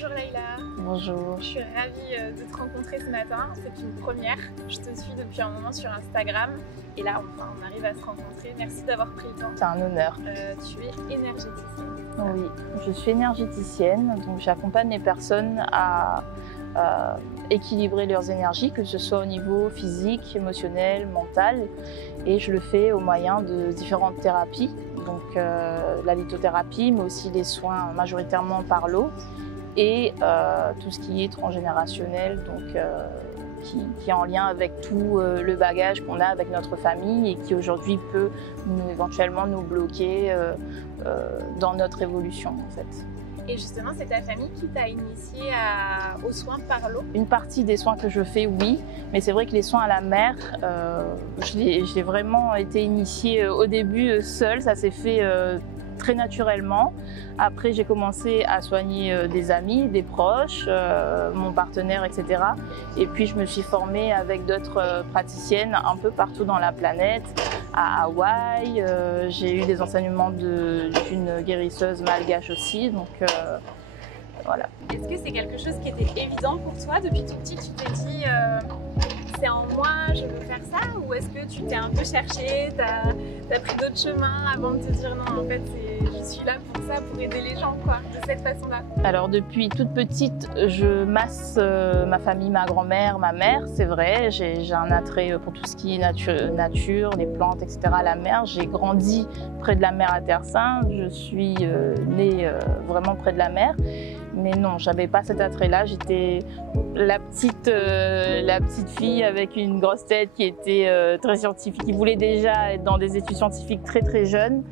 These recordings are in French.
Bonjour Leïla. Bonjour. Je suis ravie de te rencontrer ce matin. C'est une première. Je te suis depuis un moment sur Instagram et là, enfin, on arrive à se rencontrer. Merci d'avoir pris le temps. C'est un honneur. Tu es énergéticienne. Oui, je suis énergéticienne, donc j'accompagne les personnes à équilibrer leurs énergies, que ce soit au niveau physique, émotionnel, mental, et je le fais au moyen de différentes thérapies, donc la lithothérapie, mais aussi les soins majoritairement par l'eau, et tout ce qui est transgénérationnel, donc qui est en lien avec tout le bagage qu'on a avec notre famille et qui aujourd'hui peut éventuellement nous bloquer dans notre évolution en fait. Et justement, c'est ta famille qui t'a initié aux soins par l'eau? Une partie des soins que je fais, oui, mais c'est vrai que les soins à la mer, j'ai vraiment été initiée au début seule, ça s'est fait très naturellement. Après, j'ai commencé à soigner des amis, des proches, mon partenaire, etc. Et puis, je me suis formée avec d'autres praticiennes un peu partout dans la planète. À Hawaï, j'ai eu des enseignements d'une guérisseuse malgache aussi, donc voilà. Est-ce que c'est quelque chose qui était évident pour toi depuis tout petit? Tu t'es dit c'est en moi, je veux faire ça, ou est-ce que tu t'es un peu cherché, t'as pris d'autres chemins avant de te dire non, en fait je suis là pour ça, pour aider les gens, quoi, de cette façon-là? Alors depuis toute petite, je masse ma famille, ma grand-mère, ma mère, c'est vrai, j'ai un attrait pour tout ce qui est nature, les plantes, etc. La mer, j'ai grandi près de la mer à Terre-Sainte, je suis née vraiment près de la mer. Mais non, j'avais pas cet attrait-là. J'étais la petite fille avec une grosse tête qui était très scientifique, qui voulait déjà être dans des études scientifiques très jeune.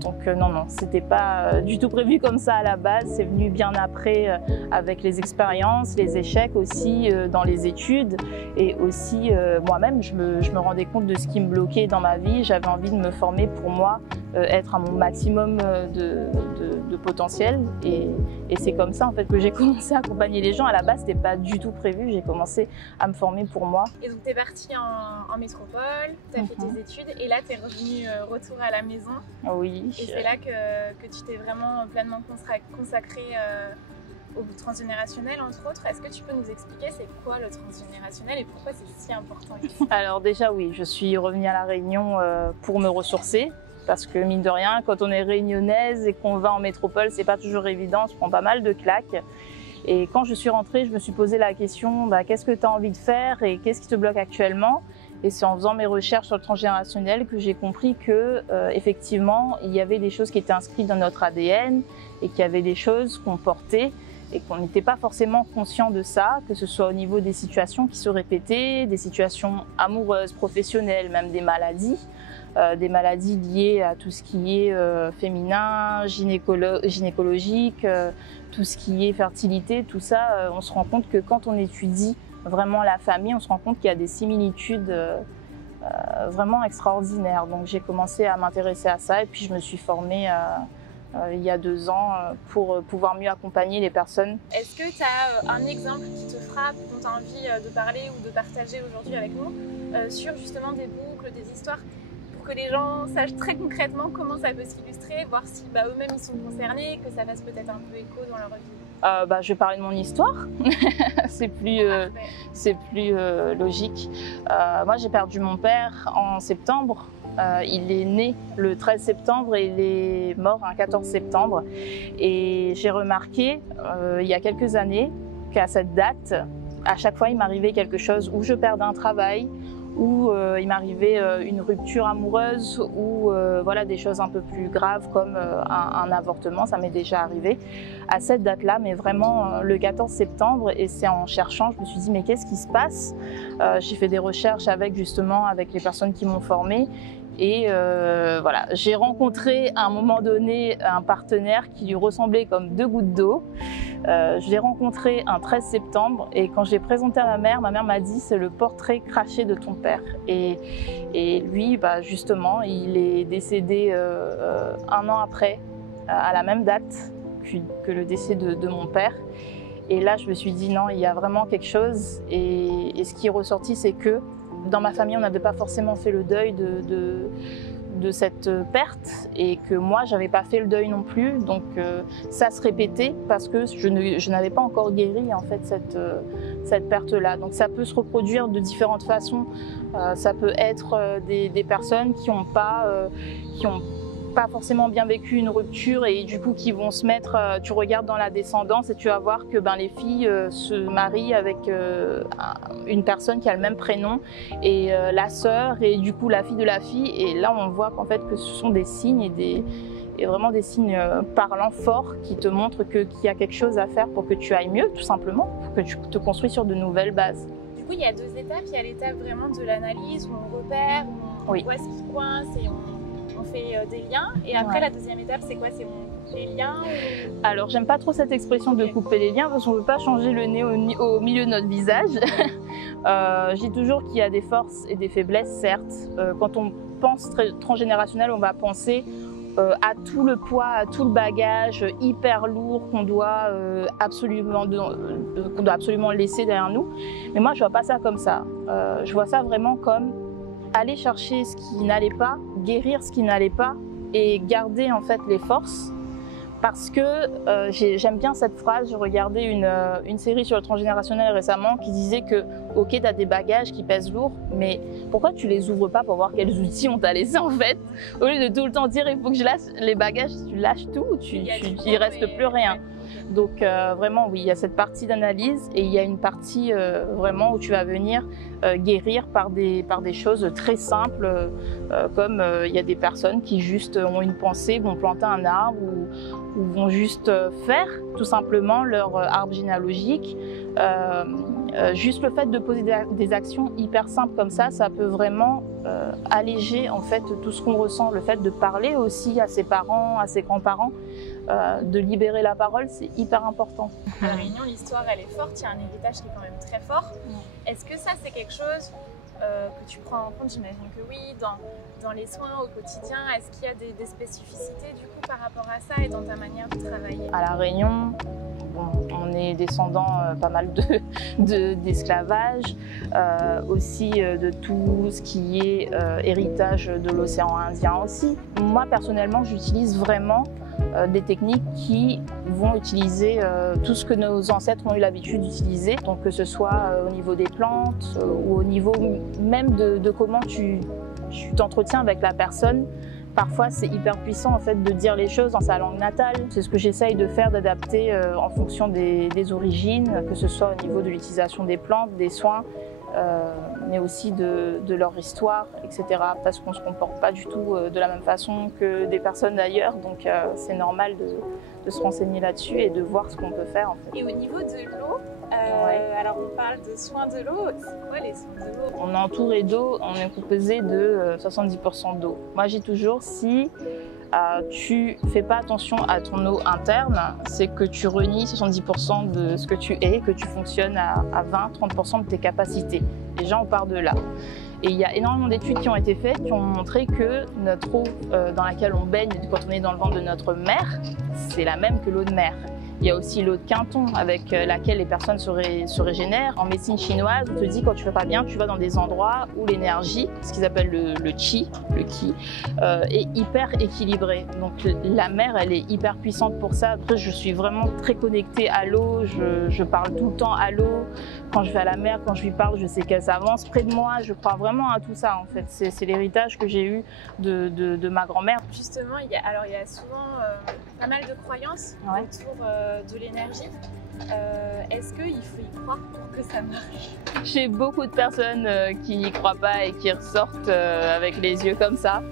Donc non, c'était pas du tout prévu comme ça à la base. C'est venu bien après avec les expériences, les échecs aussi dans les études. Et aussi moi-même, je me rendais compte de ce qui me bloquait dans ma vie. J'avais envie de me former pour moi, être à mon maximum de potentiel. Et c'est comme ça en fait que j'ai commencé à accompagner les gens. À la base, c'était pas du tout prévu. J'ai commencé à me former pour moi. Et donc, tu es partie en métropole, tu as fait tes études et là, tu es revenue retour à la maison. Oui. Et c'est là que tu t'es vraiment pleinement consacrée au transgénérationnel, entre autres. Est-ce que tu peux nous expliquer c'est quoi le transgénérationnel et pourquoi c'est si important ici? Alors déjà oui, je suis revenue à La Réunion pour me ressourcer. Parce que mine de rien, quand on est réunionnaise et qu'on va en métropole, c'est pas toujours évident, on se prend pas mal de claques. Et quand je suis rentrée, je me suis posé la question, qu'est-ce que tu as envie de faire et qu'est-ce qui te bloque actuellement? Et c'est en faisant mes recherches sur le transgénérationnel que j'ai compris que effectivement, il y avait des choses qui étaient inscrites dans notre ADN et qu'il y avait des choses qu'on portait et qu'on n'était pas forcément conscient de ça, que ce soit au niveau des situations qui se répétaient, des situations amoureuses, professionnelles, même des maladies liées à tout ce qui est féminin, gynécologique, tout ce qui est fertilité, tout ça, on se rend compte que quand on étudie vraiment la famille, on se rend compte qu'il y a des similitudes vraiment extraordinaires. Donc j'ai commencé à m'intéresser à ça et puis je me suis formée il y a 2 ans pour pouvoir mieux accompagner les personnes. Est-ce que tu as un exemple qui te frappe, dont tu as envie de parler ou de partager aujourd'hui avec nous sur justement des boucles, des histoires, pour que les gens sachent très concrètement comment ça peut s'illustrer, voir si eux-mêmes ils sont concernés, que ça fasse peut-être un peu écho dans leur vie? Je vais parler de mon histoire, c'est plus logique. Moi j'ai perdu mon père en septembre. Il est né le 13 septembre et il est mort un 14 septembre. Et j'ai remarqué il y a quelques années qu'à cette date, à chaque fois il m'arrivait quelque chose, où je perdais un travail, où il m'arrivait une rupture amoureuse ou voilà, des choses un peu plus graves comme un avortement, ça m'est déjà arrivé à cette date-là, mais vraiment le 14 septembre. Et c'est en cherchant, je me suis dit mais qu'est-ce qui se passe? J'ai fait des recherches avec les personnes qui m'ont formée. Et voilà, j'ai rencontré à un moment donné un partenaire qui lui ressemblait comme 2 gouttes d'eau. Je l'ai rencontré un 13 septembre et quand je l'ai présenté à ma mère m'a dit c'est le portrait craché de ton père. Et lui, justement, il est décédé 1 an après, à la même date que le décès de mon père. Et là, je me suis dit non, il y a vraiment quelque chose. Et ce qui est ressorti, c'est que dans ma famille, on n'avait pas forcément fait le deuil de cette perte et que moi, j'avais pas fait le deuil non plus. Donc, ça se répétait parce que je n'avais pas encore guéri en fait cette perte-là. Donc, ça peut se reproduire de différentes façons. Ça peut être des personnes qui n'ont pas forcément bien vécu une rupture et du coup qui vont se mettre, tu regardes dans la descendance et tu vas voir que les filles se marient avec une personne qui a le même prénom et la sœur et du coup la fille de la fille, et là on voit qu'en fait que ce sont des signes et vraiment des signes parlants forts qui te montrent qu'il y a quelque chose à faire pour que tu ailles mieux, tout simplement, pour que tu te construis sur de nouvelles bases. Du coup il y a deux étapes, il y a l'étape vraiment de l'analyse où on repère, où on voit ce qui coince et on fait des liens, et après la deuxième étape c'est quoi? C'est on coupe les liens ou... Alors j'aime pas trop cette expression de couper les liens parce qu'on veut pas changer le nez au milieu de notre visage. Je dis toujours qu'il y a des forces et des faiblesses, certes. Quand on pense transgénérationnel, on va penser à tout le poids, à tout le bagage hyper lourd qu'on doit absolument laisser derrière nous. Mais moi je vois pas ça comme ça. Je vois ça vraiment comme aller chercher ce qui n'allait pas, guérir ce qui n'allait pas et garder en fait les forces. Parce que j'aime bien cette phrase, je regardais une série sur le transgénérationnel récemment qui disait que ok, tu as des bagages qui pèsent lourd, mais pourquoi tu les ouvres pas pour voir quels outils on t'a laissé en fait? Au lieu de tout le temps dire il faut que je lâche les bagages, tu lâches tout, il reste plus rien. Donc vraiment oui, il y a cette partie d'analyse et il y a une partie vraiment où tu vas venir guérir par des choses très simples comme il y a des personnes qui juste ont une pensée, vont planter un arbre ou vont juste faire tout simplement leur arbre généalogique. Juste le fait de poser des actions hyper simples comme ça peut vraiment alléger en fait tout ce qu'on ressent. Le fait de parler aussi à ses parents, à ses grands-parents, de libérer la parole, c'est hyper important. À La Réunion, l'histoire elle est forte, il y a un héritage qui est quand même très fort. Est-ce que ça c'est quelque chose que tu prends en compte? J'imagine que oui, dans les soins au quotidien. Est-ce qu'il y a des spécificités du coup par rapport à ça et dans ta manière de travailler? À La Réunion, on est descendant pas mal d'esclavage, aussi de tout ce qui est héritage de l'océan Indien aussi. Moi personnellement, j'utilise vraiment des techniques qui vont utiliser tout ce que nos ancêtres ont eu l'habitude d'utiliser, donc que ce soit au niveau des plantes ou au niveau même de comment tu t'entretiens avec la personne. Parfois, c'est hyper puissant en fait de dire les choses dans sa langue natale. C'est ce que j'essaye de faire, d'adapter en fonction des origines, que ce soit au niveau de l'utilisation des plantes, des soins, mais aussi de leur histoire, etc. Parce qu'on ne se comporte pas du tout de la même façon que des personnes d'ailleurs, donc c'est normal de se renseigner là-dessus et de voir ce qu'on peut faire en fait. Et au niveau de l'eau, alors on parle de soins de l'eau, c'est quoi les soins de l'eau? On est entouré d'eau, on est composé de 70% d'eau. Moi j'ai toujours, si tu fais pas attention à ton eau interne, c'est que tu renies 70% de ce que tu es, que tu fonctionnes à 20-30% de tes capacités. Déjà on part de là. Et il y a énormément d'études qui ont été faites qui ont montré que notre eau dans laquelle on baigne quand on est dans le ventre de notre mère, c'est la même que l'eau de mer. Il y a aussi l'eau de Quinton avec laquelle les personnes se régénèrent. En médecine chinoise, on te dit quand tu ne vas pas bien, tu vas dans des endroits où l'énergie, ce qu'ils appellent le qi, est hyper équilibrée. Donc la mer, elle est hyper puissante pour ça. Après, je suis vraiment très connectée à l'eau, je parle tout le temps à l'eau. Quand je vais à la mer, quand je lui parle, je sais qu'elle s'avance près de moi. Je crois vraiment à tout ça en fait. C'est l'héritage que j'ai eu de ma grand-mère. Justement, il y a souvent pas mal de croyances autour de l'énergie. Est-ce qu'il faut y croire pour que ça marche? J'ai beaucoup de personnes qui n'y croient pas et qui ressortent avec les yeux comme ça.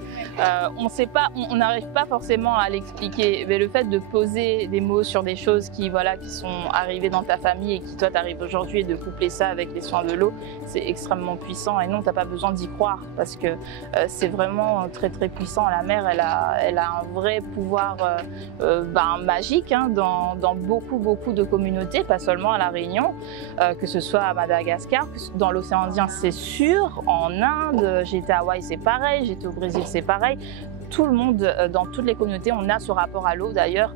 On n'arrive pas forcément à l'expliquer, mais le fait de poser des mots sur des choses qui sont arrivées dans ta famille et qui toi t'arrives aujourd'hui et de coupler ça avec les soins de l'eau, c'est extrêmement puissant. Et non, t'as pas besoin d'y croire parce que c'est vraiment très très puissant. La mer, elle a un vrai pouvoir magique dans beaucoup de communautés, pas seulement à La Réunion, que ce soit à Madagascar, dans l'océan Indien c'est sûr, en Inde, j'étais à Hawaï c'est pareil, j'étais au Brésil c'est pareil. Tout le monde, dans toutes les communautés, on a ce rapport à l'eau. D'ailleurs,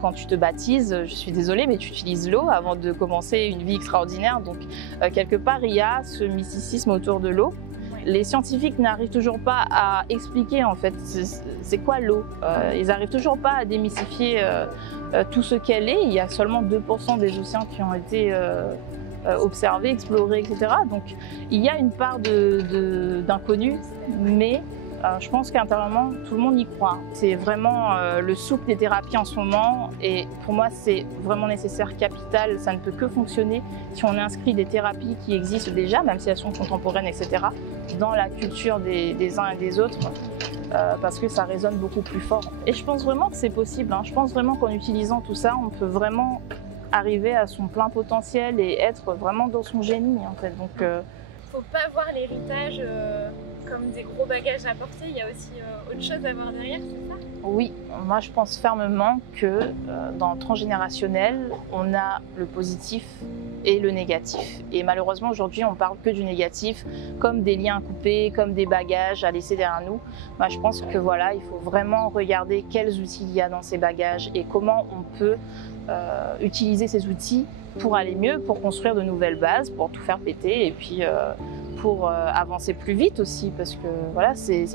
quand tu te baptises, je suis désolée, mais tu utilises l'eau avant de commencer une vie extraordinaire. Donc, quelque part, il y a ce mysticisme autour de l'eau. Les scientifiques n'arrivent toujours pas à expliquer en fait c'est quoi l'eau. Ils n'arrivent toujours pas à démystifier tout ce qu'elle est. Il y a seulement 2% des océans qui ont été observés, explorés, etc. Donc il y a une part d'inconnu, mais je pense qu'intérieurement, tout le monde y croit. C'est vraiment le souffle des thérapies en ce moment et pour moi, c'est vraiment nécessaire, capital. Ça ne peut que fonctionner si on inscrit des thérapies qui existent déjà, même si elles sont contemporaines, etc., dans la culture des uns et des autres, parce que ça résonne beaucoup plus fort. Et je pense vraiment que c'est possible. Je pense vraiment qu'en utilisant tout ça, on peut vraiment arriver à son plein potentiel et être vraiment dans son génie, en fait. Donc, faut pas voir l'héritage comme des gros bagages à porter, il y a aussi autre chose à voir derrière, c'est ça? Oui, moi je pense fermement que dans le transgénérationnel, on a le positif et le négatif. Et malheureusement aujourd'hui, on parle que du négatif, comme des liens coupés, comme des bagages à laisser derrière nous. Moi je pense que voilà, il faut vraiment regarder quels outils il y a dans ces bagages et comment on peut utiliser ces outils pour aller mieux, pour construire de nouvelles bases, pour tout faire péter et puis pour avancer plus vite aussi, parce que voilà, c'est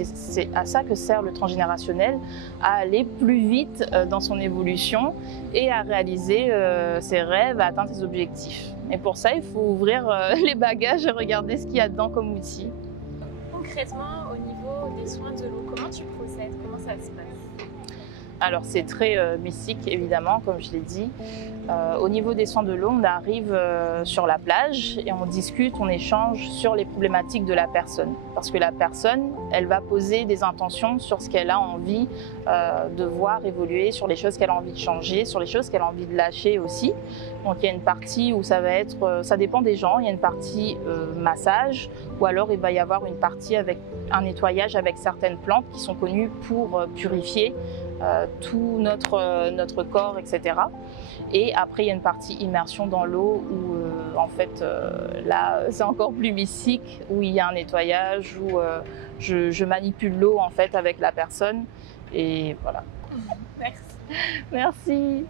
à ça que sert le transgénérationnel, à aller plus vite dans son évolution et à réaliser ses rêves, à atteindre ses objectifs. Et pour ça, il faut ouvrir les bagages et regarder ce qu'il y a dedans comme outil. Concrètement, au niveau des soins de l'eau, comment tu procèdes? Comment ça se passe? Alors c'est très mystique évidemment, comme je l'ai dit. Au niveau des soins de l'eau, on arrive sur la plage et on discute, on échange sur les problématiques de la personne. Parce que la personne, elle va poser des intentions sur ce qu'elle a envie de voir évoluer, sur les choses qu'elle a envie de changer, sur les choses qu'elle a envie de lâcher aussi. Donc il y a une partie où ça va être, ça dépend des gens, il y a une partie massage, ou alors il va y avoir une partie avec un nettoyage avec certaines plantes qui sont connues pour purifier tout notre corps, etc. Et après, il y a une partie immersion dans l'eau où, en fait, là, c'est encore plus mystique, où il y a un nettoyage, où je manipule l'eau, en fait, avec la personne. Et voilà. Merci. Merci.